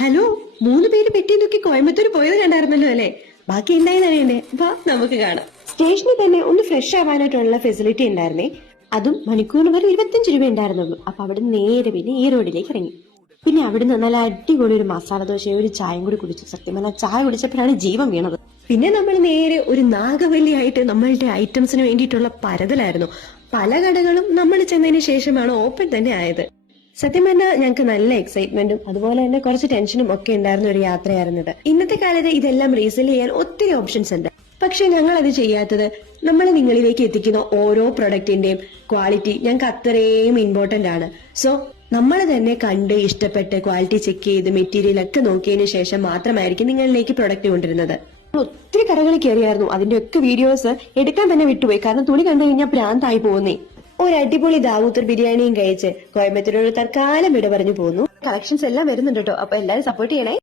Hello, 3 പേര് പെട്ടി നോക്കി കോയമ്പത്തൂർ പോയത് കണ്ടായിരുന്നല്ലോ അല്ലേ? ബാക്കി എന്തായെന്ന് അറിയണ്ടേ? വാ നമുക്ക് കാണാം. സ്റ്റേഷനിൽ തന്നെ ഒന്ന് ഫ്രഷ് ആവാനായിട്ടുള്ള ഫെസിലിറ്റി ഉണ്ടായിരുന്നേ. അതും മണിക്കൂറിന് വരെ 25 രൂപ ഉണ്ടായിരുന്നുള്ളൂ. അപ്പൊ അവിടെ നേരെ പിന്നെ ഈ റോഡിലേക്ക് ഇറങ്ങി. പിന്നെ അവിടുന്ന് നല്ല അടിപൊളി ഒരു മസാല ദോശയും ഒരു ചായയും കൂടി കുടിച്ചു. സത്യം പറഞ്ഞാൽ ചായ കുടിച്ചപ്പോഴാണ് ജീവൻ വീണത്. പിന്നെ നമ്മൾ നേരെ ഒരു നാഗവല്ലിയായിട്ട് നമ്മളുടെ ഐറ്റംസിന് വേണ്ടിയിട്ടുള്ള പരതലായിരുന്നു. പല കടകളും നമ്മൾ ചെന്നതിന് ശേഷമാണ് ഓപ്പൺ തന്നെ ആയത്. സത്യം പറഞ്ഞാൽ ഞങ്ങൾക്ക് നല്ല എക്സൈറ്റ്മെന്റും അതുപോലെ തന്നെ കുറച്ച് ടെൻഷനും ഒക്കെ ഉണ്ടായിരുന്ന ഒരു യാത്രയായിരുന്നത്. ഇന്നത്തെ കാലത്ത് ഇതെല്ലാം റീസെൽ ചെയ്യാൻ ഒത്തിരി ഓപ്ഷൻസ് ഉണ്ട്. പക്ഷെ ഞങ്ങൾ അത് ചെയ്യാത്തത് നമ്മൾ നിങ്ങളിലേക്ക് എത്തിക്കുന്ന ഓരോ പ്രൊഡക്റ്റിന്റെയും ക്വാളിറ്റി ഞങ്ങൾക്ക് അത്രയും ഇമ്പോർട്ടന്റ് ആണ്. സോ നമ്മൾ തന്നെ കണ്ട് ഇഷ്ടപ്പെട്ട് ക്വാളിറ്റി ചെക്ക് ചെയ്ത് മെറ്റീരിയൽ ഒക്കെ നോക്കിയതിനു ശേഷം മാത്രമായിരിക്കും നിങ്ങളിലേക്ക് പ്രൊഡക്റ്റ് കൊണ്ടുവരുന്നത്. ഒത്തിരി കടകളിൽ കയറിയായിരുന്നു. അതിന്റെ ഒക്കെ വീഡിയോസ് എടുക്കാൻ തന്നെ വിട്ടുപോയി. കാരണം തുണി കണ്ടു കഴിഞ്ഞാൽ ഭ്രാന്തായി പോകുന്നേ. ഒരു അടിപൊളി ദാവൂത്തർ ബിരിയാണിയും കഴിച്ച് കോയമ്പത്തൂരോട് തൽക്കാലം വിട പറഞ്ഞു പോകുന്നു. കളക്ഷൻസ് എല്ലാം വരുന്നുണ്ട് കേട്ടോ. അപ്പൊ എല്ലാരും സപ്പോർട്ട് ചെയ്യണേ.